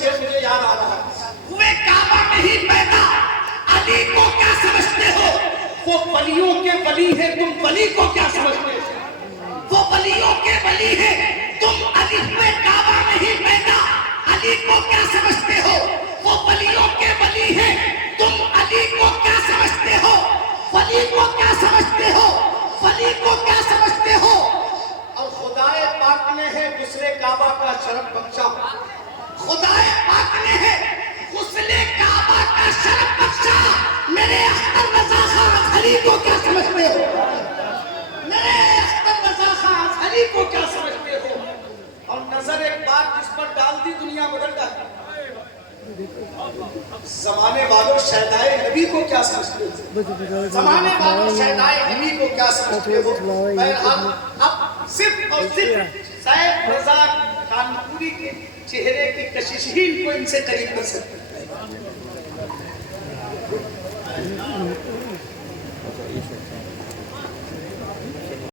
شعر مجھے یاد آ رہا ہے، ہوئے کعبہ میں ہی پیدا علی کو کیا سمجھتے ہو؟ وہ ولیوں کے ولی ہے، تم ولی کو کیا سمجھتے ہو؟ وہ ولیوں کے ولی ہے، تم علی ہوئے کعبہ میں ہی پیدا علی کو کیا سمجھتے ہو؟ وہ ولیوں کے ولی ہے، تم علی کو کیا سمجھتے ہو؟ ولی کو کیا سمجھتے ہو؟ ولی کو کیا سمجھتے ہو؟ اور خدائے پاک نے ہے غسل کعبہ کا شرف بخشا، خدائے پاک نے ہے غسل کعبہ کا شرف بخشا، میرے اختر رضا خان علی کو کیا سمجھتے ہو؟ میرے اختر رضا خان علی کو کیا سمجھتے ہو؟ اور نظر ایک بار جس پر ڈال دی دنیا بدل جاتی۔ زمانے والوں شہدائے نبی کو کیا سمجھتے ہو؟ زمانے والوں شہدائے نبی کو کیا سمجھتے ہو؟ بہرحال اب صرف اور صرف سید رضا کانپوری کے چہرے کی کشش ہی ان کو ان سے قریب کر سکتے ہیں۔